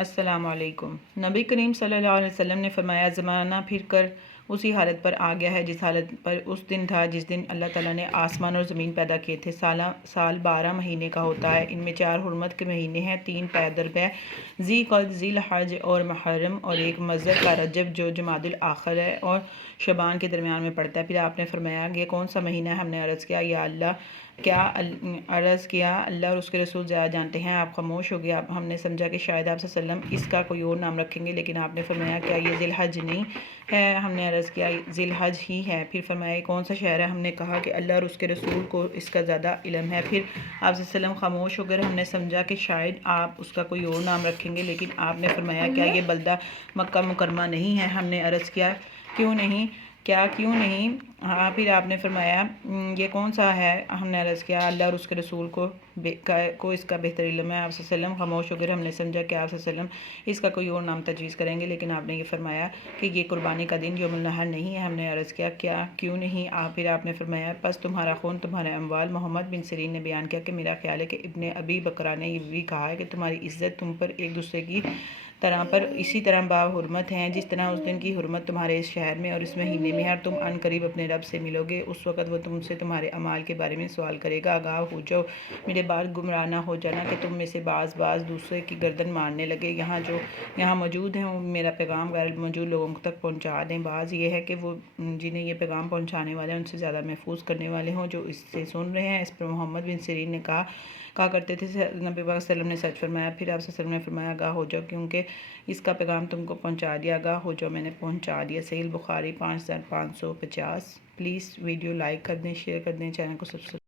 السلام علیکم۔ نبی کریم صلی اللہ علیہ وسلم نے فرمایا زمانہ پھر کر اسی حالت پر آ گیا ہے جس حالت پر اس دن تھا جس دن اللہ تعالیٰ نے آسمان اور زمین پیدا کیے تھے۔ سال 12 مہینے کا ہوتا ہے، ان میں 4 حرمت کے مہینے ہیں، 3 پیدرپے ذی قعدہ ذی الحج اور محرم، اور ایک مذہب کا رجب جو جمادی الاخر ہے اور شعبان کے درمیان میں پڑتا ہے۔ پھر آپ نے فرمایا یہ کون سا مہینہ ہے؟ ہم نے عرض کیا اللہ اور اس کے رسول زیادہ جانتے ہیں۔ آپ خاموش ہو گئے۔ ہم نے سمجھا کہ شاید آپ صلی اللہ علیہ وسلم اس کا کوئی اور نام رکھیں گے، لیکن آپ نے فرمایا کیا یہ ذی الحج نہیں ہے؟ ہم نے عرض کیا ذی الحج ہی ہے۔ پھر فرمایا یہ کون سا شہر ہے؟ ہم نے کہا کہ اللہ اور اس کے رسول کو اس کا زیادہ علم ہے۔ پھر آپ صلی اللہ علیہ وسلم خاموش ہو گئے۔ ہم نے سمجھا کہ شاید آپ اس کا کوئی اور نام رکھیں گے، لیکن آپ نے فرمایا کیا یہ بلدہ مکہ مکرمہ نہیں ہے؟ ہم نے عرض کیا کیوں نہیں؟ ہاں پھر آپ نے فرمایا یہ کون سا ہے؟ ہم نے عرض کیا اللہ اور اس کے رسول کو اس کا بہتر علم ہے۔ آپ صلی اللہ علیہ وسلم خاموش ہو گئے۔ ہم نے سمجھا کہ آپ صلی اللہ علیہ وسلم اس کا کوئی اور نام تجویز کریں گے، لیکن آپ نے یہ فرمایا کہ یہ قربانی کا دن یوم النحر نہیں ہے۔ ہم نے عرض کیا کیوں نہیں؟ پھر آپ نے فرمایا پس تمہارا خون تمہارے اموال۔ محمد بن سیرین نے بیان کیا کہ میرا خیال ہے کہ ابن ابی بکرہ نے یہ بھی کہا ہے کہ تمہاری عزت تم پر ایک دوسرے کی طرح پر اسی طرح حرمت ہیں جس طرح اس دن کی حرمت تمہارے اس شہر میں اور اس مہینے میں ہے، اور تم عن قریب اپنے رب سے ملو گے۔ اس وقت وہ تم سے تمہارے اعمال کے بارے میں سوال کرے گا۔ آگاہ ہو جاؤ، میرے بعد گمراہ نہ ہو جانا کہ تم میں سے بعض دوسرے کی گردن مارنے لگے۔ جو یہاں موجود ہیں وہ میرا پیغام غیر موجود لوگوں تک پہنچا دیں۔ بعض یہ ہے کہ وہ جنہیں یہ پیغام پہنچانے والے ہیں ان سے زیادہ محفوظ کرنے والے ہوں جو اس سے سن رہے ہیں۔ اس پر محمد بن سیرین نے کہا کرتے تھے نبی پاک صلی اللہ علیہ وسلم نے سچ فرمایا۔ پھر آپ صلی اللہ علیہ وسلم نے فرمایا آگاہ ہو جاؤ کیونکہ اس کا پیغام تم کو پہنچا دیا۔ آگاہ ہو جاؤ، میں نے پہنچا دیا۔ صحیح البخاری 5550۔ پلیز ویڈیو لائک کر دیں، شیئر کر دیں، چینل کو سبسکرائب